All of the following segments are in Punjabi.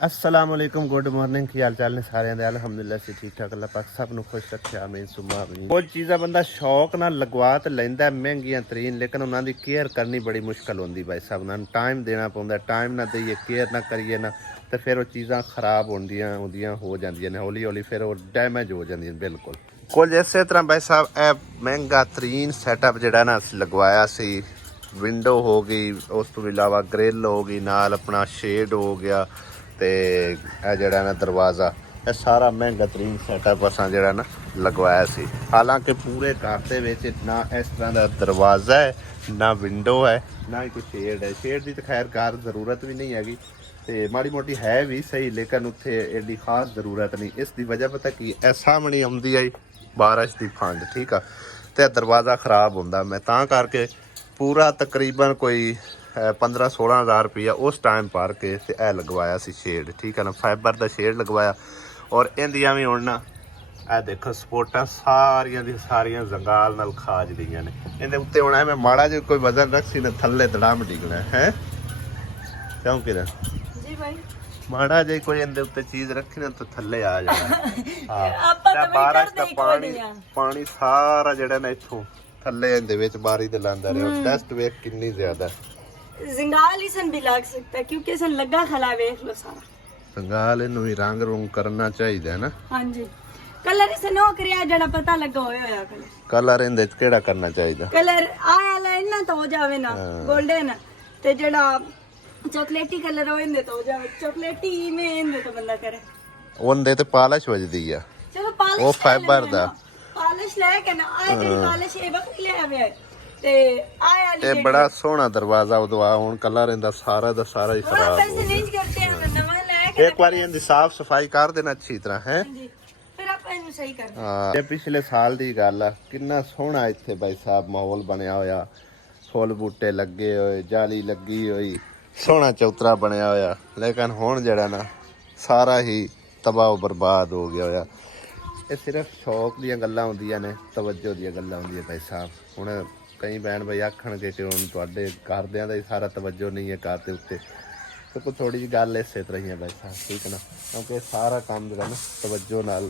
अस्सलाम वालेकुम गुड मॉर्निंग की हाल चाल ने सारे दे अलहमदुलिल्लाह से ठीक ठाक अल्लाह पाक सब ਨੂੰ ਖੁਸ਼ ਰੱਖੇ ਆਮੀਨ ਸੁਮਾ ਆਮੀਨ। ਕੁਝ ਚੀਜ਼ਾਂ ਬੰਦਾ ਸ਼ੌਕ ਨਾਲ ਲਗਵਾ ਤੇ ਲੈਂਦਾ ਮਹਿੰਗੀਆਂ ਤਰੀਨ ਲੇਕਿਨ ਉਹਨਾਂ ਦੀ ਕੇਅਰ ਕਰਨੀ ਬੜੀ ਮੁਸ਼ਕਲ ਹੁੰਦੀ ਭਾਈ ਸਾਹਿਬ ਉਹਨਾਂ ਨੂੰ ਟਾਈਮ ਦੇਣਾ ਪੈਂਦਾ ਟਾਈਮ ਨਾ ਦੇਈਏ ਕੇਅਰ ਨਾ ਕਰੀਏ ਨਾ ਤੇ ਫਿਰ ਉਹ ਚੀਜ਼ਾਂ ਖਰਾਬ ਹੁੰਦੀਆਂ ਹੋ ਜਾਂਦੀਆਂ ਨੇ ਹੌਲੀ ਹੌਲੀ ਫਿਰ ਉਹ ਡੈਮੇਜ ਹੋ ਜਾਂਦੀਆਂ ਬਿਲਕੁਲ। ਕੁਝ ਇਸੇ ਤਰ੍ਹਾਂ ਭਾਈ ਸਾਹਿਬ ਇਹ ਮਹਿੰਗਾ ਤਰੀਨ ਸੈਟਅਪ ਜਿਹੜਾ ਨਾ ਅਸੀਂ ਲਗਵਾਇਆ ਸੀ विंडो हो गई उस तो इलावा ग्रिल हो गई नाल अपना शेड हो गया ते जड़ा ना दरवाज़ा ये सारा महंगा तरीन सैटअप असां जड़ा ना लगवाया सी। हालांकि पूरे घर दे विच ना इस तरह का दरवाज़ा है ना विंडो है ना ही कोई शेड है। शेड की तो खैर घर ज़रूरत भी नहीं हैगी ते माड़ी मोटी है भी सही लेकिन उत्थे एडी खास ज़रूरत नहीं। इसकी वजह पता की सामने आउंदी आई बारिश की फंड ठीक है तो दरवाज़ा खराब होंदा मैं तां करके पूरा तकरीबन कोई 15-16 हज़ार रुपया उस टाइम भर के ए लगवाया सी शेड ठीक है ना फाइबर का शेड लगवाया। और इंदियां भी हुण ना ए देखो सपोर्टां सारियां दी सारियां जंगाल नाल खाज गईयां ने इहदे उत्ते हुण मैं माड़ा जिहा कोई वजन रखसी ना थल्ले धड़ाम डिगना है क्यों किरण जी भाई माड़ा जिहा कोई इहदे उत्ते चीज़ रखी ना तो थल्ले आ जाना हां बारिश का पानी सारा जिहड़ा ना इत्थों थल्ले इंदे विच बारी दे लांदा रहे टेस्ट वेख कितनी ज्यादा जंगाल इसन भी लग सकता है क्योंकि इसन लगा खला वेख लो सारा जंगाल इनु भी रंग रूंग करना चाहिए ना। हां जी कलर इसन नो करया जड़ा पता लगा होया कलर इंदे च केड़ा करना चाहिए कलर आया ला इना तो हो जावे ना गोल्डन ते जड़ा चॉकलेटी कलर हो इंदे तो हो जावे चॉकलेटी में इंदे तो बंदा करे ओंदे ते पॉलिश वजदी है चलो पॉलिश ओ फाइबर दा पालिश ले के ना आए तेरी पालिश ए वक्त ले आवे ते आया ये बड़ा सोहना दरवाजा उदवा हुन कलर इंदा सारा दा सारा ही खराब पैसे नहीं करते हैं नवा ले के एक बार इंदी साफ सफाई कर देना अच्छी तरह है जी फिर आप इनु सही कर हां ये पिछले साल दी गल है कितना सोहना इत्थे भाई साहब माहौल बनया होया फुल बूटे लगे होए जाली लगी होई सोहना चौतरा बनया होया लेकिन हुन जेड़ा ना सारा ही तबाह बर्बाद हो गया होया। ये सिर्फ शौक दी गल्लां हुंदियां ने तवज्जो दी गल्लां हुंदियां भाई साहब हुण कई भैन भाई आखणगे कि हुण तुहाडे घरदियां दा सारा तवज्जो नहीं है घर दे उत्ते तो कोई थोड़ी जी गल इसे तरह ही है भाई साहब ठीक है ना क्योंकि सारा काम जेह्ड़ा ना तवज्जो नाल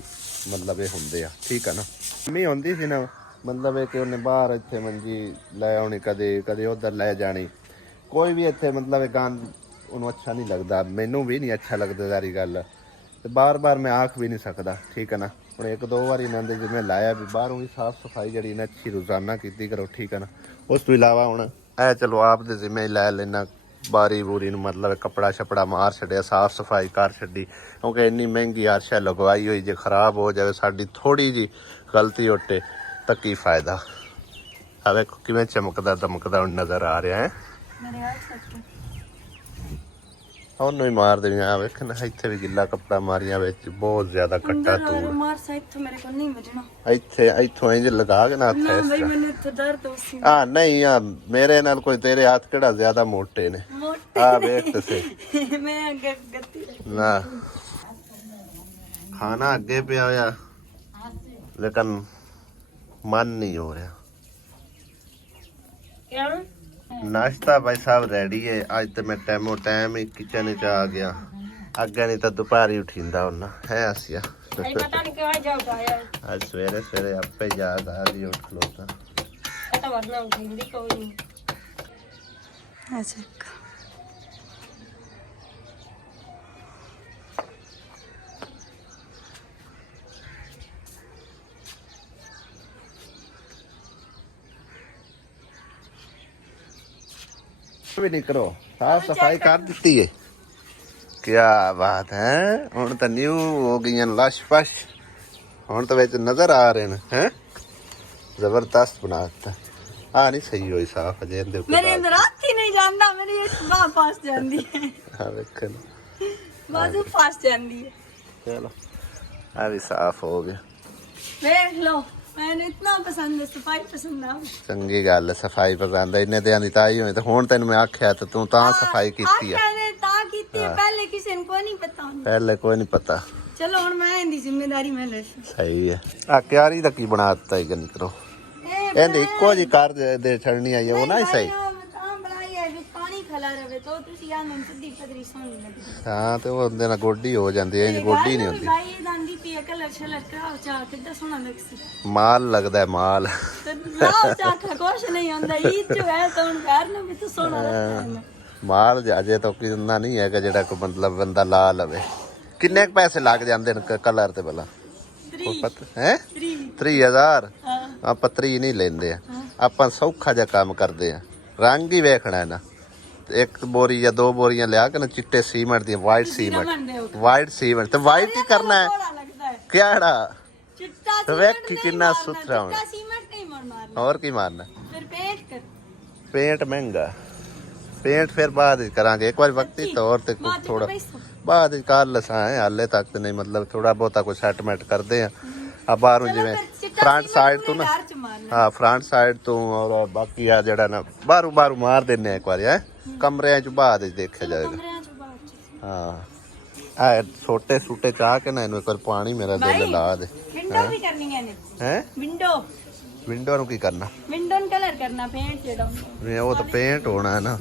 मतलब ये हुंदे आ ठीक है ना। मम्मी हुंदी सी ना मतलब कि उन्हें बाहर इत्थे मंजी लै आउणी कदे कदे उधर लै जानी कोई भी इत्थे मतलब गंद उन्होंने अच्छा नहीं लगता मैनू भी नहीं अच्छा लगता सारी गल तो बार बार मैं आख भी नहीं सकता ठीक है ना। ਹੁਣ ਇੱਕ ਦੋ ਵਾਰੀ ਇਹਨਾਂ ਦੇ ਜਿਵੇਂ ਲਾਇਆ ਵੀ ਬਾਹਰੋਂ ਵੀ ਸਾਫ਼ ਸਫਾਈ ਜਿਹੜੀ ਨਾ ਅੱਛੀ ਰੋਜ਼ਾਨਾ ਕੀਤੀ ਕਰੋ ਠੀਕ ਹੈ ਨਾ। ਉਸ ਤੋਂ ਇਲਾਵਾ ਹੁਣ ਇਹ ਚਲੋ ਆਪ ਦੇ ਜ਼ਿੰਮੇ ਲੈ ਲੈਣਾ ਬਾਰੀ ਬੂਰੀ ਨੂੰ ਮਤਲਬ ਕੱਪੜਾ ਛਪੜਾ ਮਾਰ ਛੱਡਿਆ ਸਾਫ਼ ਸਫਾਈ ਕਰ ਛੱਡੀ ਕਿਉਂਕਿ ਇੰਨੀ ਮਹਿੰਗੀ ਆਰਸ਼ਾ ਲਗਵਾਈ ਹੋਈ ਜੇ ਖਰਾਬ ਹੋ ਜਾਵੇ ਸਾਡੀ ਥੋੜੀ ਜੀ ਗਲਤੀ ਉੱਤੇ ਤਾਂ ਕੀ ਫਾਇਦਾ। ਆ ਵੇਖੋ ਕਿਵੇਂ ਚਮਕਦਾ ਦਮਕਦਾ ਹੁਣ ਨਜ਼ਰ ਆ ਰਿਹਾ ਹੈ ਉਹਨੂੰ ਹੀ ਮਾਰ ਦੇਣੀ ਆ ਵੇਖ ਨਾ ਇੱਥੇ ਵੀ ਗਿੱਲਾ ਕੱਪੜਾ ਮਾਰੀਆਂ ਵਿੱਚ ਬਹੁਤ ਜ਼ਿਆਦਾ ਕੱਟਾ ਤੂੰ ਮਾਰ ਸਾਈਡ ਤੋਂ ਮੇਰੇ ਕੋਲ ਨਹੀਂ ਵਜਣਾ ਇੱਥੋਂ ਇੰਜ ਲਗਾ ਕੇ ਨਾ ਹੱਥ ਨਾ ਬਈ ਮੈਨੂੰ ਇੱਥੇ ਦਰਦ ਹੋਸੀ ਆ ਨਹੀਂ ਆ ਮੇਰੇ ਨਾਲ ਕੋਈ ਤੇਰੇ ਹੱਥ ਕਿਹੜਾ ਜ਼ਿਆਦਾ ਮੋਟੇ ਨੇ ਆ ਵੇਖ ਤੁਸੀਂ ਮੈਂ ਅੱਗੇ ਗੱਤੀ ਨਾ ਖਾਣਾ ਅੱਗੇ ਪਿਆ ਹੋਇਆ ਲੇਕਿਨ ਮਨ ਨਹੀਂ ਹੋ ਰਿਹਾ ਕਿਉਂ नाश्ता भाई साहब रेडी है अज तो मैं टाइमो टाइम ही किचन च आ गया अगे नहीं तो दोपहर ही उठींदा होना है आसिया आज सवेरे सवेरे आपे याद आ गई उठ खलोता भी नहीं करो साफ सफाई कर दी है क्या बात है हुण तो न्यू हो गई लश पश हुण तो विच नजर आ रहे हैं जबरदस्त बना दिता आ नहीं सही होई साफ अजे इहदे ऊपर मेरे अंदर हाथ ही नहीं जांदा मेरी बाह फस जांदी है हां वेख बाजू फस जांदी है चलो आ भी साफ हो गया देख लो मैंने इतना पसंद है सफाई पसंद है चंगी गल सफाई पसंद है इन्ने दियां दी ताई होई ते हुण तैनूं मैं आख्या ते तू तां सफाई कीती है पहले किसी को नहीं पता पहले कोई नहीं पता चलो हुण मैं इंदी जिम्मेदारी मैं ले सही है आ क्यारी दा की बना दिता है गन करो ਇਹਦੇ ਇੱਕੋ ਜੀ ਕਰ ਦੇ ਛੜਨੀ ਆਈ ਉਹ ਨਾ ਹੀ ਸਹੀ पानी खला रहे ਦੇਖੋ ਤੁਸੀਂ ਆ ਮੈਨੂੰ ਸਿੱਧੀ ਪਤਰੀ ਸੋਹਣੀ ਲੱਗਦੀ ਹਾਂ ਤੇ ਉਹ ਉਹਦੇ ਨਾਲ ਗੋਡੀ ਹੋ ਜਾਂਦੀ ਹੈ, ਗੋਡੀ ਨਹੀਂ ਹੁੰਦੀ। ਭਾਈ ਦੰਦੀ ਪੀ ਕਲਰ ਛਲਰ ਕਰਾਓ ਚਾ ਕਿੱਦਾਂ ਸੋਹਣਾ ਲੱਗਸੀ। ਮਾਲ ਲੱਗਦਾ ਹੈ, ਮਾਲ। ਤੇ ਲਾਓ ਚਾਖਾ ਕੁਛ ਨਹੀਂ ਹੁੰਦਾ ਈਦ ਜੋ ਹੈ ਤਾਂ ਹੁਣ ਘਰ ਨੂੰ ਵੀ ਤਾਂ ਸੋਹਣਾ ਲੱਗਦਾ ਹੈ। ਮਾਲ ਅਜੇ ਤਾਂ ਕਿੰਨਾ ਨਹੀਂ ਹੈਗਾ ਜਿਹੜਾ ਕੋਈ ਮਤਲਬ ਬੰਦਾ ਲਾ ਲਵੇ। ਕਿੰਨੇ ਕੁ ਪੈਸੇ ਲੱਗ ਜਾਂਦੇ ਨੇ ਕਲਰ ਤੇ ਭਲਾ? ਉਹ ਪਤਾ ਹੈ 3000। ਆਪਾਂ 30 ਨਹੀਂ ਲੈਂਦੇ ਆ, ਆਪਾਂ ਸੌਖਾ ਜਿਹਾ ਕੰਮ ਕਰਦੇ ਆ। ਰੰਗ ਹੀ ਵੇਖਣਾ ਨਾ, ਇੱਕ ਬੋਰੀ ਜਾਂ 2 ਬੋਰੀਆਂ ਲਿਆ ਕੇ ਨਾ ਚਿੱਟੇ ਸੀਮੈਂਟ ਦੀਆਂ, ਵਾਈਟ ਸੀਮੈਂਟ ਤੇ ਵਾਈਟ ਹੀ ਕਰਨਾ ਹੈ ਕਿਹੜਾ ਚਿੱਟਾ ਵੇਖੀ ਕਿੰਨਾ ਸੁਥਰਾ ਹੋਣਾ। ਸੀਮੈਂਟ ਨਹੀਂ ਮਾਰਨਾ, ਹੋਰ ਕੀ ਮਾਰਨਾ? ਫਿਰ ਪੇਂਟ ਕਰ। ਪੇਂਟ ਮਹਿੰਗਾ, ਪੇਂਟ ਫਿਰ ਬਾਅਦ ਵਿੱਚ ਕਰਾਂਗੇ। ਇੱਕ ਵਾਰ ਵਕਤੀ ਤੌਰ ਤੇ ਥੋੜਾ ਬਾਅਦ ਵਿੱਚ ਕਰ ਲਸਾਂ ਹੈ, ਹਾਲੇ ਤੱਕ ਤੇ ਨਹੀਂ। ਮਤਲਬ ਥੋੜਾ ਬਹੁਤਾ ਕੋਈ ਸੈਟਲਮੈਂਟ ਕਰਦੇ ਆ ਬਾਹਰੋਂ, ਜਿਵੇਂ ਫਰੰਟ ਸਾਈਡ ਤੋਂ ਨਾ। ਹਾਂ ਫਰੰਟ ਸਾਈਡ ਤੋਂ, ਔਰ ਬਾਕੀ ਆ ਜਿਹੜਾ ਨਾ ਬਾਹਰੋਂ ਮਾਰ ਦਿੰਨੇ ਆ ਇੱਕ ਵਾਰੀ ਹੈ, ਕਮਰਿਆਂ ਚ ਬਾਅਦ ਵਿੱਚ ਦੇਖਿਆ ਜਾਏਗਾ। ਹਾਂ ਆ ਛੋਟੇ ਸੂਟੇ ਚਾਹ ਕੇ ਨਾ ਇਹਨੂੰ ਇੱਕ ਵਾਰ ਪਾਣੀ ਮੇਰਾ ਦਿਲ ਲਾ ਦੇ। ਵਿੰਡੋ ਵੀ ਕਰਨੀਆਂ ਨੇ ਹੈ? ਵਿੰਡੋ ਨੂੰ ਕੀ ਕਰਨਾ? ਵਿੰਡੋ ਨੂੰ ਕਲਰ ਕਰਨਾ, ਪੇਂਟ ਜਿਹੜਾ ਨਹੀਂ ਉਹ ਤਾਂ ਪੇਂਟ ਹੋਣਾ ਹੈ ਨਾ,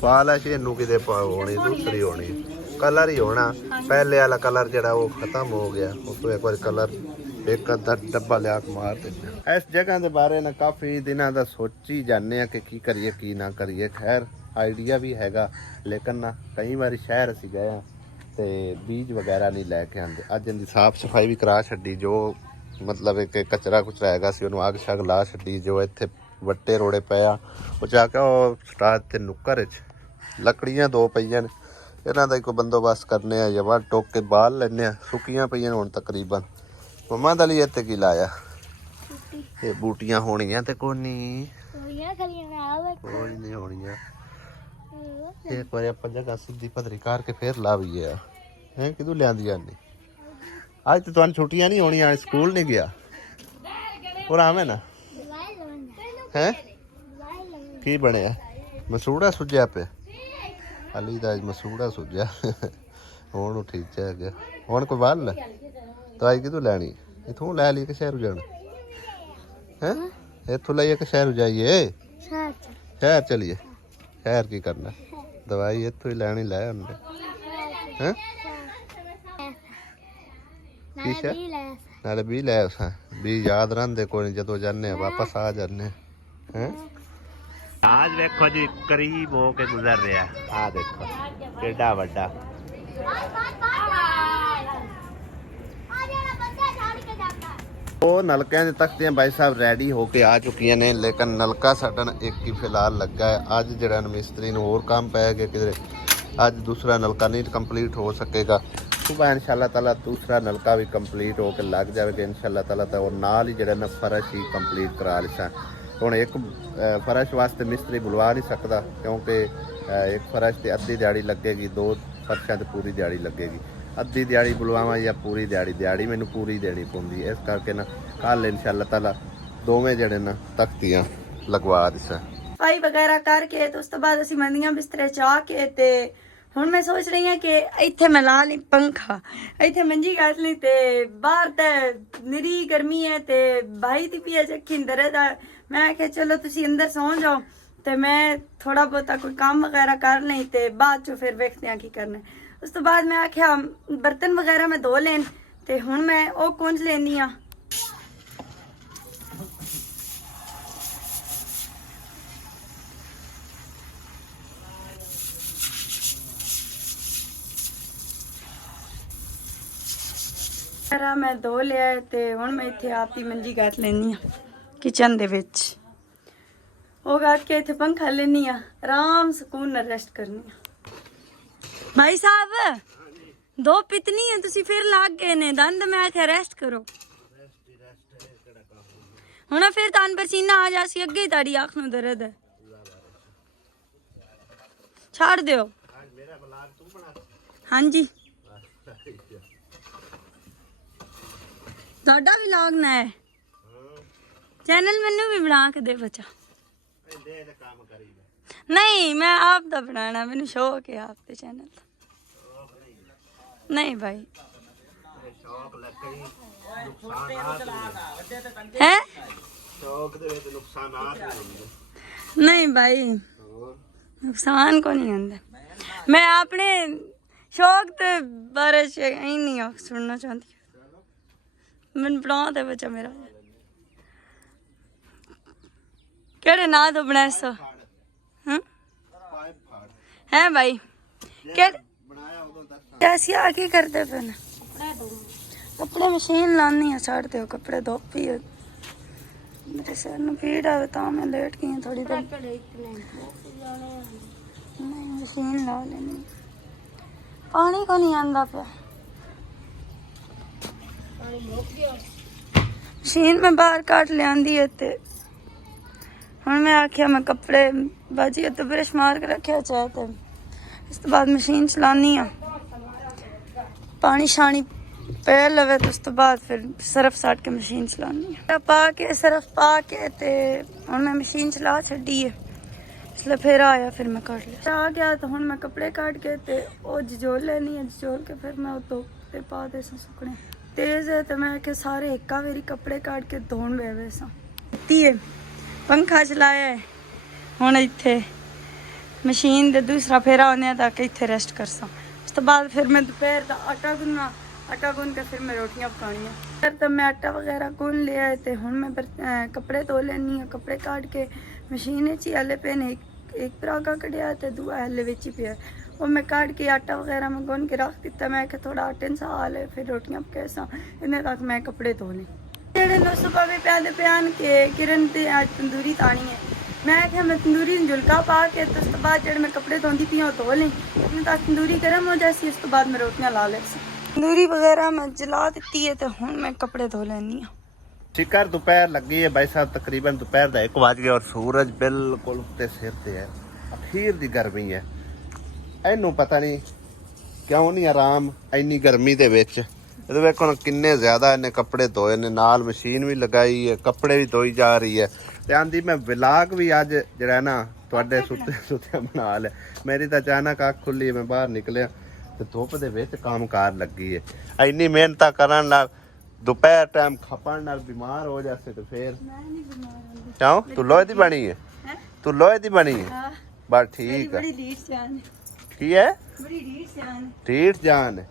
ਪਾਲਿਸ਼ ਇਹਨੂੰ ਕਿਤੇ ਹੋਣੀ, ਦੂਸਰੀ ਹੋਣੀ, ਕਲਰ ਹੀ ਹੋਣਾ। ਪਹਿਲੇ ਵਾਲਾ ਕਲਰ ਜਿਹੜਾ ਉਹ ਖਤਮ ਹੋ ਗਿਆ, ਉਸ ਤੋਂ ਇੱਕ ਵਾਰ ਕਲਰ ਇੱਕ ਅੱਧਾ ਡੱਬਾ ਲਿਆ ਕੇ ਮਾਰ ਦਿੰਦੇ। ਇਸ ਜਗ੍ਹਾ ਦੇ ਬਾਰੇ ਨਾ ਕਾਫੀ ਦਿਨਾਂ ਦਾ ਸੋਚੀ ਜਾਂਦੇ ਆ ਕਿ ਕੀ ਕਰੀਏ ਕੀ ਨਾ ਕਰੀਏ। ਖੈਰ ਆਈਡੀਆ ਵੀ ਹੈਗਾ, ਲੇਕਿਨ ਨਾ ਕਈ ਵਾਰੀ ਸ਼ਹਿਰ ਅਸੀਂ ਗਏ ਆ ਤੇ ਬੀਜ ਵਗੈਰਾ ਨਹੀਂ ਲੈ ਕੇ ਆਉਂਦੇ। ਅੱਜ ਇਹਦੀ ਸਾਫ ਸਫਾਈ ਵੀ ਕਰਾ ਛੱਡੀ, ਜੋ ਮਤਲਬ ਇੱਕ ਕਚਰਾ ਕੁਚਰਾ ਹੈਗਾ ਸੀ ਉਹਨੂੰ ਅੱਗ ਸ਼ੱਗ ਲਾ ਛੱਡੀ। ਜੋ ਇੱਥੇ ਵੱਟੇ ਰੋੜੇ ਪਏ ਆ ਉਹ ਜਾ ਕੇ ਉਹ ਸਟਾਰਟ ਤੇ ਨੁੱਕਰ 'ਚ ਲੱਕੜੀਆਂ 2 ਪਈਆਂ ਨੇ, ਇਹਨਾਂ ਦਾ ਕੋਈ ਬੰਦੋਬਸਤ ਕਰਨੇ ਆ ਜਾਂ ਵੱਢ ਟੋਕ ਕੇ ਬਾਲ ਲੈਣੇ ਆ। ਸੁੱਕੀਆਂ ਪਈਆਂ ਹੁਣ ਤਕਰੀਬਨ। ਮੰਮਾ ਦਾ ਲਈ ਇੱਥੇ ਕੀ ਲਾਇਆ? ਇਹ ਬੂਟੀਆਂ ਹੋਣੀਆਂ ਤੇ ਕੋਈ ਨਹੀਂ ਹੋਣੀਆਂ। ਇੱਕ ਵਾਰੀ ਆਪਾਂ ਜਗ੍ਹਾ ਸਿੱਧੀ ਪੱਧਰੀ ਕਰਕੇ ਫੇਰ ਲਾਵੀਏ ਆ। ਹੈ ਕਿਦੋਂ ਲਿਆਂਦੀਆਂ ਨੇ? ਅੱਜ ਤੇ ਤੁਹਾਨੂੰ ਛੁੱਟੀਆਂ ਨਹੀਂ ਹੋਣੀਆਂ, ਸਕੂਲ ਨਹੀਂ ਗਿਆ ਹੋਰ ਆਵੇਂ ਨਾ ਹੈ? ਕੀ ਬਣਿਆ? ਮਸੂੜਾ ਸੁੱਜਿਆ ਪਿਆ ਅਲੀ ਦਾ, ਮਸੂੜਾ ਸੁੱਜਿਆ। ਹੁਣ ਠੀਕ ਚੱਲ ਗਿਆ। ਹੁਣ ਕੋਈ ਵੱਲ ਦਵਾਈ ਕਿਦੋਂ ਲੈਣੀ? ਇਥੋਂ ਲੈ ਲਈ ਕਿ ਸ਼ਹਿਰੋਂ ਜਾਣਾ ਹੈ? ਇੱਥੋਂ ਲਈਏ ਕਿ ਸ਼ਹਿਰੋਂ ਜਾਈਏ? ਸ਼ਹਿਰ ਚਲੀਏ। ਸ਼ਹਿਰ ਕੀ ਕਰਨਾ? ਦਵਾਈ ਇੱਥੋਂ ਹੀ ਲੈਣੀ, ਲੈ ਆਉਂਦੇ ਹੈ। ਕੀ ਸ਼ਹਿਰ ਨਾਲੇ ਵੀ ਲੈ ਉਸਾਂ ਵੀ ਯਾਦ ਰਹਿੰਦੇ ਕੋਈ, ਜਦੋਂ ਜਾਂਦੇ ਆ ਵਾਪਸ ਆ ਜਾਂਦੇ ਹੈ। आज देखो जी करीब हो के गुजर रहा है। आ देखो केडा वड्डा। ਉਹ ਨਲਕਿਆਂ ਦੀ ਤਖਤੀਆਂ ਭਾਈ ਸਾਹਿਬ ਰੈਡੀ ਹੋ ਕੇ ਆ ਚੁੱਕੀਆਂ ਨੇ, ਲੇਕਿਨ ਨਲਕਾ ਸਾਡਾ ਇੱਕ ਹੀ ਫਿਲਹਾਲ ਲੱਗਾ ਹੈ। ਅੱਜ ਜਿਹੜਾ ਮਿਸਤਰੀ ਨੂੰ ਹੋਰ ਕੰਮ ਪੈ ਗਿਆ ਕਿਧਰੇ, ਅੱਜ ਦੂਸਰਾ ਨਲਕਾ ਨਹੀਂ ਕੰਪਲੀਟ ਹੋ ਸਕੇਗਾ। ਸੁਬਾ ਇਨਸ਼ਾਅੱਲਾ ਤਾਲਾ ਦੂਸਰਾ ਨਲਕਾ ਵੀ ਕੰਪਲੀਟ ਹੋ ਕੇ ਲੱਗ ਜਾਵੇਗਾ ਇਨਸ਼ਾਅੱਲਾ ਤਾਲਾ। ਤਾਂ ਉਹ ਨਾਲ ਹੀ ਜਿਹੜਾ ਨਾ ਫਰਸ਼ ਹੀ ਕੰਪਲੀਟ ਕਰਾ ਲਿਆ। ਹੁਣ ਇੱਕ ਫਰਸ਼ ਵਾਸਤੇ ਮਿਸਤਰੀ ਬੁਲਵਾ ਨਹੀਂ ਸਕਦਾ, ਕਿਉਂਕਿ ਇੱਕ ਫਰਸ਼ ਤੇ ਅੱਧੀ ਦਿਹਾੜੀ ਲੱਗੇਗੀ, 2 ਫਰਸ਼ਾਂ ਤੇ ਪੂਰੀ ਦਿਹਾੜੀ ਲੱਗੇਗੀ। ਅੱਧੀ ਦਿਹਾੜੀ ਬੁਲਵਾਵਾਂ ਜਾਂ ਪੂਰੀ ਦਿਹਾੜੀ ਮੈਨੂੰ ਪੂਰੀ ਦੇਣੀ ਪਉਂਦੀ। ਇਸ ਕਰਕੇ ਨਾ ਕੱਲ ਇਨਸ਼ਾਅੱਲਾ ਤਾਲਾ ਦੋਵੇਂ ਜਿਹੜੇ ਨਾ ਤਖਤੀਆਂ ਲਗਵਾ ਦਿਸਾਂ। ਸਫਾਈ ਵਗੈਰਾ ਕਰਕੇ ਤੇ ਉਸ ਤੋਂ ਬਾਅਦ ਅਸੀਂ ਮੰਦੀਆਂ ਬਿਸਤਰੇ ਚਾਹ ਕੇ ਤੇ ਹੁਣ ਮੈਂ ਸੋਚ ਰਹੀ ਹਾਂ ਕਿ ਇੱਥੇ ਮੈਂ ਲਾ ਲਈ ਪੰਖਾ, ਇੱਥੇ ਮੰਜੀ ਕੱਢ ਲਈ ਤੇ ਬਾਹਰ ਤੇ ਨਿਰੀ ਗਰਮੀ ਹੈ ਤੇ ਭਾਈ ਦੀ ਪੀਆ ਚੱਕੀ ਦਰਦ ਆ। ਮੈਂ ਕਿਹਾ ਚਲੋ ਤੁਸੀਂ ਅੰਦਰ ਸੌਂ ਜਾਓ ਤੇ ਮੈਂ ਥੋੜਾ ਬਹੁਤਾ ਕੋਈ ਕੰਮ ਵਗੈਰਾ ਕਰ ਲਈ ਤੇ ਬਾਅਦ ਚੋਂ ਫਿਰ ਵੇਖਦੇ ਹਾਂ ਕੀ ਕਰਨਾ। ਉਸ ਤੋਂ ਬਾਅਦ ਮੈਂ ਆਖਿਆ ਬਰਤਨ ਵਗੈਰਾ ਮੈਂ ਧੋ ਲੈਣ ਤੇ ਹੁਣ ਮੈਂ ਉਹ ਕੁੰਝ ਲੈਣੀ ਆ। ਮੈਂ ਧੋ ਲਿਆ ਤੇ ਹੁਣ ਮੈਂ ਇੱਥੇ ਆਪਦੀ ਮੰਜੀ ਕੱਟ ਲੈਣੀ ਆ ਕਿਚਨ ਦੇ ਵਿੱਚ। ਉਹ ਕੱਟ ਕੇ ਇੱਥੇ ਪੰਖਾ ਲੈਣੀ ਆ, ਆਰਾਮ ਸਕੂਨ ਨਾਲ ਰੈਸਟ ਕਰਨੀ ਆ। ਭਾਈ ਸਾਹਿਬ 2 ਪਿਤਨੀ ਹੈ, ਤੁਸੀਂ ਫਿਰ ਲੱਗ ਗਏ ਨੇ ਦੰਦ। ਮੈਂ ਆਖਿਆ ਰੈਸਟ ਕਰੋ ਹੁਣ, ਫਿਰ ਤਾਂ ਪਸੀਨਾ ਆ ਜਾਸੀ। ਅੱਗੇ ਹੀ ਤੁਹਾਡੀ ਅੱਖ ਨੂੰ ਦਰਦ ਹੈ, ਛੱਡ ਦਿਓ। ਹਾਂਜੀ ਤੁਹਾਡਾ ਵੀ ਲਾਗਣਾ ਹੈ ਚੈਨਲ, ਮੈਨੂੰ ਵੀ ਬਣਾ ਕੇ ਦੇ ਬੱਚਾ। ਨਹੀਂ ਮੈਂ ਆਪ ਦਾ ਬਣਾਣਾ, ਮੈਨੂੰ ਸ਼ੌਕ ਹੈ ਆਪ ਦੇ ਚੈਨਲ ਦਾ। ਨਹੀਂ ਭਾਈ ਹੈ ਨਹੀਂ ਭਾਈ, ਨੁਕਸਾਨ ਕੋ ਨਹੀਂ ਹੁੰਦਾ। मैं अपने शौक ते बारे च ही नहीं सुनना चाहती। मैं बना दे बच्चा मेरा केड़े ना तो बनाए सो हैं भाई कैसी आगे करते पे ना कपड़े मशीन लानी है छाड़ते हो कपड़े धोपी हो मेरे सिर में पीड़ आवे ता मैं लेट गई हूं थोड़ी देर नहीं मशीन ला लेनी पानी को नहीं आंदा पे मशीन में बाहर काट ले आंदी है ते हुण मैं आख्या मैं कपड़े बाजी तो ब्रश मार के रखा चाहे ते इस तो बाद मशीन चलानी है पानी शानी पै लवे तो उस तो बाद फिर सरफ साट के मशीन चलानी है पा के सरफ पा के ते हुण मैं मशीन चला छड्डी है इसलिए फिर आया फिर मैं काट लिया आ गया तो हुण मैं कपड़े काट के ते ओ जजोल लेनी है जजोल के फिर मैं धो ते पा दे सुकने तेज है तो मैं के सारे एका वेरी कपड़े काट के धोन वे सा पंखा चलाया है हुण इत्थे मशीन दे दूसरा फेरा होने तक इत्थे रेस्ट कर सा उस तो बाद फिर मैं दोपहर का आटा गुन के फिर मैं रोटियां पकानी है फिर तो मैं आटा वगैरह गुन लिया है तो हुण मैं कपड़े धो लेनी है कपड़े काट के मशीन च ही हले पे ने एक परागा कढ़िया तो दूआ हले विच ही पिया वो मैं काट के आटा वगैरह में गुन के रख दिता मैं कि थोड़ा आटे सा हाल है फिर रोटियां पका सा इन्ने तक मैं कपड़े धो ले जेड़े नो सुबह भी प्यादे प्यान के किरण ते आज तंदूरी तानी है मैं क्या मैं तंदूरी झुलका पा के तो उस बाद जेड़े मैं कपड़े धोंदी पी धो लें इन्ने तक तंदूरी गर्म हो जासी उस तो बाद मैं रोटियां ला ले तंदूरी वगैरह मैं जला दी है तो हुण मैं कपड़े धो लेनी हां शिकर दोपहर लगी है भाई साहब तकरीबन दोपहर का 1 बज गया और सूरज बिल्कुल उत्ते सिर ते है अखीर दी गर्मी है इनू पता नहीं क्यों नहीं आराम इन्नी गर्मी दे विच ये वेखो किन्ने ज्यादा इन्हें कपड़े धोए ने नाल मशीन भी लगाई है कपड़े भी धोई जा रही है ते आंदी मैं व्लॉग भी अज जरा ना तुहाडे सुते सुते बना ले मेरी तो अचानक अख खुली मैं बाहर निकलिया ते धुप दे विच काम कार लगी है इन्नी मेहनत करन नाल दोपहर टाइम खपन नाल बीमार हो जासे तो फिर क्यों तू लोहे दी बनी है तू लोहे दी बनी है बस ठीक है की है ढीठ जान है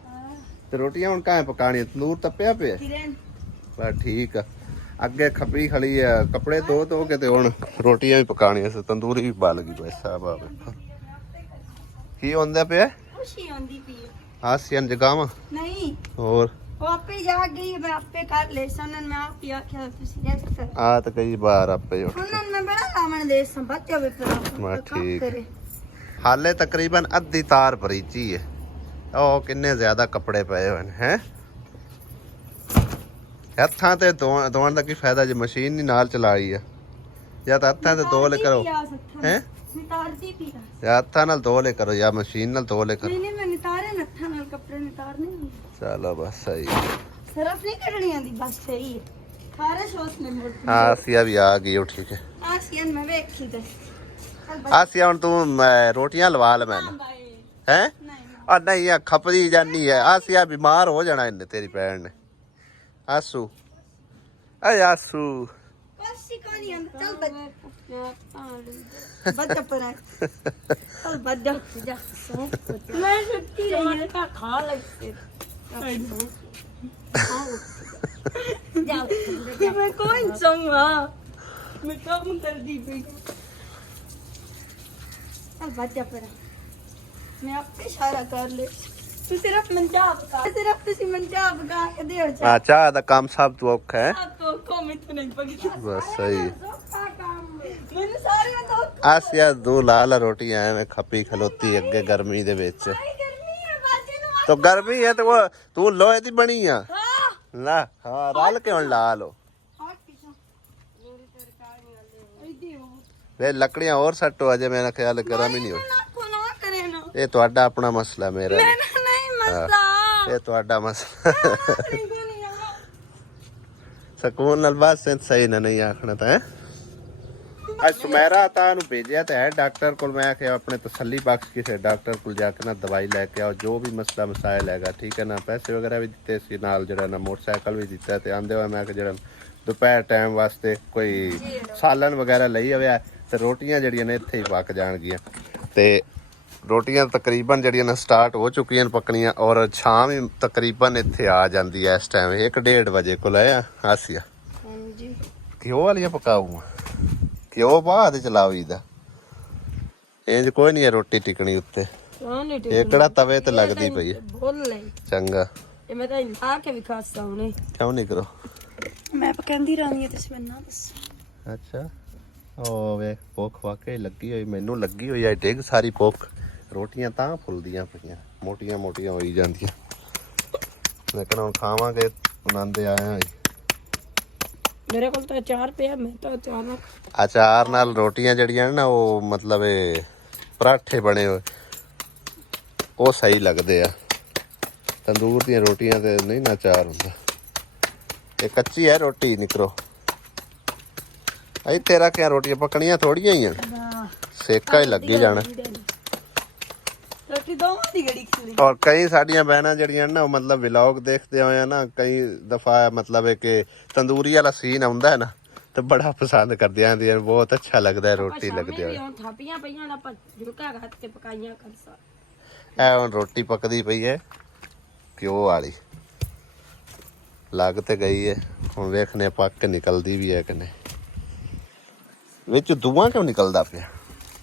ते रोटियां हुण काहे पकानी तंदूर तप्पिया पे बस ठीक है अगे खपी खड़ी है कपड़े धो के ते हुण रोटियां भी पकाणियां से तंदूरी भी बल गई भाई साहब की होंदा पे खुशी होंदी पई हासियन जगावा नहीं और वो आपे जाग गई मैं आपे कर ले सनन मैं आप ही आख्या तुसी रेस्ट कर आ तो कई बार आपे उठ सनन मैं बड़ा लावण दे संभात्या वे फिर ठीक हाले तकरीबन अद्धी तार भरीची है ओ किन्ने ज्यादा कपड़े पे हुए हैं हत्थां ते धोण दा की फायदा जे मशीन नहीं नाल चलाई है या तो हत्थां ते धो ले करो हैं नितारती थी या हत्थां नाल धो ले करो या मशीन नाल धो ले करो नहीं मैं नितारे हत्थां नाल कपड़े नितारने चलो बस सही सरफ नहीं करनी आंदी बस सही है सारे शोस में मोड़ आसिया भी आ गई हो ठीक है आसियन मैं वेखी दे आसिया हुण तू रोटियां लवा ले मैंने हैं और नहीं यार खपदी जानी है आसिया बीमार हो जाना इन्ने तेरी भैन ने आसू अरे आसू चल बच्चा पर चल बच्चा जा मैं छुट्टी रही है खा लगते मैं कौन संगा मैं काम कर दी भाई चल बच्चा पर मैं आपके इशारा कर ले तू सिर्फ मंजाब का सिर्फ तुसी मंजाब का के दे हो हां चाह दा काम सब तू औखा है तो को मैं तो नहीं पकड़ा बस सही मैंने सारे तो आसिया दो लाल रोटियां हैं खपी खलोती अगे गर्मी दे विच तो गर्मी है तो वो तू लोहे दी बनी है ला हां रल के हुन ला लो वे लकड़ियां और सट्टो अजे मेरा ख्याल गर्म ही नहीं हो ये ਤੁਹਾਡਾ अपना मसला मेरा नहीं मसला ये ਤੁਹਾਡਾ मसला ਸਕੂਨ ਨਾਲ ਬਸ ਸਹੀ ਨਾ ਨਹੀਂ ਆਖਣਾ ਤਾਂ ਹੈ ਅੱਜ ਸੁਮੈਰਾ ਤਾਂ ਨੂੰ ਭੇਜਿਆ ਤਾਂ ਹੈ ਡਾਕਟਰ ਕੋਲ ਮੈਂ ਕਿ ਆਪਣੇ ਤਸੱਲੀ ਬਖਸ਼ ਕਿਸੇ ਡਾਕਟਰ ਕੋਲ ਜਾ ਕੇ ਨਾ ਦਵਾਈ ਲੈ ਕੇ ਆਓ ਜੋ ਵੀ ਮਸਲਾ ਮਸਾਇਲ ਹੈਗਾ ਠੀਕ ਹੈ ਨਾ ਪੈਸੇ ਵਗੈਰਾ ਵੀ ਦਿੱਤੇ ਸੀ ਨਾਲ ਜਿਹੜਾ ਨਾ ਮੋਟਰਸਾਈਕਲ ਵੀ ਦਿੱਤਾ ਤੇ ਆਂਦੇ ਹੋਏ ਮੈਂ ਕਿ ਜਿਹੜਾ ਦੁਪਹਿਰ ਟਾਈਮ ਵਾਸਤੇ ਕੋਈ ਸਾਲਨ ਵਗੈਰਾ ਲਈ ਹੋਇਆ ਤੇ ਰੋਟੀਆਂ ਜਿਹੜੀਆਂ ਨੇ ਇੱਥੇ ਹੀ ਪੱਕ ਜਾਣਗੀਆਂ ਤੇ ਰੋਟੀਆਂ ਤਕਰੀਬਨ ਜਿਹੜੀਆਂ ਨੇ ਸਟਾਰਟ ਹੋ ਚੁੱਕੀਆਂ ਨੇ ਪੱਕਣੀਆਂ ਔਰ ਸ਼ਾਮ ਹੀ ਤਕਰੀਬਨ ਇੱਥੇ ਆ ਜਾਂਦੀ ਹੈ ਇਸ ਟਾਈਮ 1-1:30 ਵਜੇ ਕੋਲ ਆ ਆਸੀਆ ਹਾਂਜੀ ਘਿਓ ਵਾਲੀਆਂ ਪਕਾਊਂ ਘਿਓ ਬਾਅਦ ਚਲਾਵੀ ਦਾ ਇੰਜ ਕੋਈ ਨਹੀਂ ਹੈ ਰੋਟੀ ਟਿਕਣੀ ਉੱਤੇ ਇਹ ਕਿਹੜਾ ਤਵੇ ਤੇ ਲੱਗਦੀ ਪਈ ਹੈ ਬੋਲ ਲੈ ਚੰਗਾ ਇਹ ਮੈਂ ਤਾਂ ਆ ਕੇ ਵੀ ਖਾਸਾ ਹੁਣੇ ਕਿਉਂ ਨਹੀਂ ਕਰੋ ਮੈਂ ਪਕਾਉਂਦੀ ਰਹਿੰਦੀ ਹਾਂ ਤੁਸੀਂ ਮੈਨੂੰ ਨਾ ਦੱਸੋ ਅੱਛਾ ਉਹ ਵੇ ਭੁੱਖ ਵਾਕਈ ਲੱਗੀ ਹੋਈ ਮੈਨੂੰ ਲੱਗੀ ਹੋਈ ਐ ਡਿੱਗ ਸਾਰੀ ਭੁੱਖ ਰੋਟੀਆਂ ਤਾਂ ਫੁੱਲਦੀਆਂ ਪਈਆਂ ਮੋਟੀਆਂ ਮੋਟੀਆਂ ਹੋਈ ਜਾਂਦੀਆਂ ਲੇਕਿਨ ਹੁਣ ਖਾਵਾਂਗੇ ਆਨੰਦ ਆਇਆ ਹੋਈ ਮੇਰੇ ਕੋਲ ਤਾਂ ਅਚਾਰ ਪਿਆ ਮੈਂ ਤਾਂ ਅਚਾਰ ਨਾਲ ਅਚਾਰ ਨਾਲ ਰੋਟੀਆਂ ਜਿਹੜੀਆਂ ਨੇ ਨਾ ਉਹ ਮਤਲਬ ਇਹ ਪਰਾਠੇ ਬਣੇ ਹੋਏ ਉਹ ਸਹੀ ਲੱਗਦੇ ਆ ਤੰਦੂਰ ਦੀਆਂ ਰੋਟੀਆਂ ਤੇ ਨਹੀਂ ਨਾ ਅਚਾਰ ਹੁੰਦਾ ਇਹ ਕੱਚੀ ਹੈ ਰੋਟੀ ਨਿਕਰੋ ਅਈ ਤੇਰਾ ਕਿਆ ਰੋਟੀਆਂ ਪਕਣੀਆਂ ਥੋੜੀਆਂ ਹੀ ਆ ਸੇਕਾ ਹੀ ਲੱਗੀ ਜਾਣਾ ਰੋਟੀ ਦੋਵਾਂ ਦੀ ਗੜੀ ਖਿਲੀ ਔਰ ਕਈ ਸਾਡੀਆਂ ਬਹਿਨਾਂ ਜਿਹੜੀਆਂ ਨਾ ਉਹ ਮਤਲਬ ਵਲੌਗ ਦੇਖਦੇ ਹੋਏ ਆ ਨਾ ਕਈ ਦਫਾ ਮਤਲਬ ਹੈ ਕਿ ਤੰਦੂਰੀ ਵਾਲਾ ਸੀਨ ਆਉਂਦਾ ਹੈ ਨਾ ਤੇ ਬੜਾ ਪਸੰਦ ਕਰਦੇ ਆਂਦੀਆਂ ਬਹੁਤ ਅੱਛਾ ਲੱਗਦਾ ਹੈ ਰੋਟੀ ਲੱਗਦੀ ਹੋਏ ਹੁਣ ਥਾਪੀਆਂ ਪਈਆਂ ਨਾ ਆਪਾਂ ਝੁਕਾ ਘੱਟ ਤੇ ਪਕਾਈਆਂ ਕਰਸਾ ਇਹ ਹੁਣ ਰੋਟੀ ਪੱਕਦੀ ਪਈ ਹੈ ਘਿਓ ਵਾਲੀ ਲੱਗ ਤੇ ਗਈ ਹੈ ਹੁਣ ਵੇਖਨੇ ਪੱਕ ਕੇ ਨਿਕਲਦੀ ਵੀ ਹੈ ਕਿ ਨਹੀਂ ਵਿੱਚ ਧੂਆਂ ਕਿਉਂ ਨਿਕਲਦਾ ਪਿਆ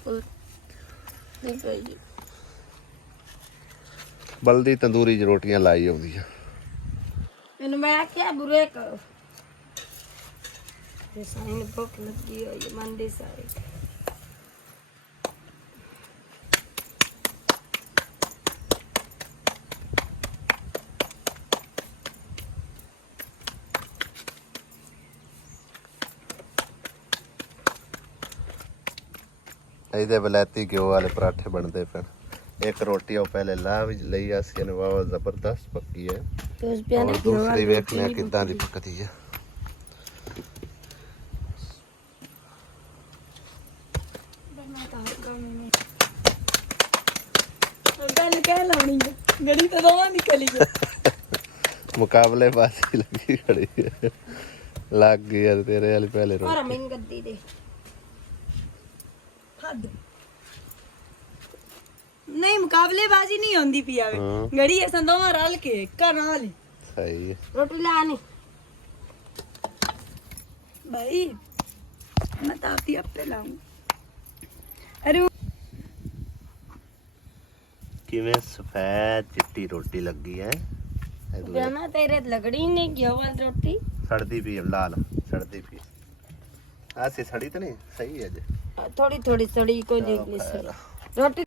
ਨਹੀਂ ਪਈ ਬਲਦੀ ਤੰਦੂਰੀ 'ਚ ਰੋਟੀਆਂ ਲਾਈ ਆਉਂਦੀਆਂ ਮੈਨੂੰ ਮੈਂ ਕਿਹਾ ਬੁਰੇ ਕਰੋ ਇਹ ਸਾਈਨ ਭੁੱਖ ਲੱਗੀ ਹੋਈ ਹੈ ਮੰਦੇ ਸਾਰੇ ਇਹਦੇ ਵਲੈਤੀ ਘਿਓ ਵਾਲੇ ਪਰਾਠੇ ਬਣਦੇ ਪਏ ਇੱਕ ਰੋਟੀ ਉਹ ਪਹਿਲੇ ਲਾ ਵੀ ਲਈ ਅਸੀਂ ਨੇ ਵਾਹ ਜ਼ਬਰਦਸਤ ਪੱਕੀ ਹੈ ਉਸ ਪਿਆਨੇ ਔਰ ਦੂਸਰੀ ਵੇਖਨੇ ਕਿੱਦਾਂ ਦੀ ਪੱਕਦੀ ਹੈ ਗੱਲ ਕਹਿ ਲਾਉਣੀ ਹੈ ਗੜੀ ਤਾਂ ਦੋਵਾਂ ਨਿਕਲੀ ਹੈ ਮੁਕਾਬਲੇ ਬਾਜ਼ੀ ਲੱਗੀ ਖੜੀ ਹੈ ਲੱਗ ਗਈ ਯਾਰ ਤੇਰੇ ਵਾਲੀ ਪਹਿਲੇ ਔਰ ਰੋਟੀ ਮੈਂ ਗੱਦੀ ਦੇ ਹੱਦ ਨਹੀਂ ਮੁਕਾਬਲੇਬਾਜ਼ੀ ਨਹੀਂ ਹੁੰਦੀ ਪਿਆਵੇ ਗੜੀ ਅਸਾਂ ਦੋਵਾਂ ਰਲ ਕੇ ਘਰ ਨਾਲ ਸਹੀ ਹੈ ਰੋਟੀ ਲਾ ਨੀ ਭਾਈ ਮੈਂ ਤਾਂ ਆਪੀ ਆਪੇ ਲਾऊं ਅਰੇ ਕਿਵੇਂ ਸਫੈਦ ਚਿੱਟੀ ਰੋਟੀ ਲੱਗੀ ਹੈ ਜਾਨਾ ਤੇਰੇ ਲਗੜੀ ਨਹੀਂ ਘਿਓ ਵਾਲੀ ਰੋਟੀ ਸੜਦੀ ਪਈ ਲਾਲ ਸੜਦੀ ਪਈ ਆਸੇ ਸੜੀ ਤਾਂ ਨਹੀਂ ਸਹੀ ਹੈ ਜੇ ਥੋੜੀ ਥੋੜੀ ਸੜੀ ਕੋਈ ਨਹੀਂ ਰੋਟੀ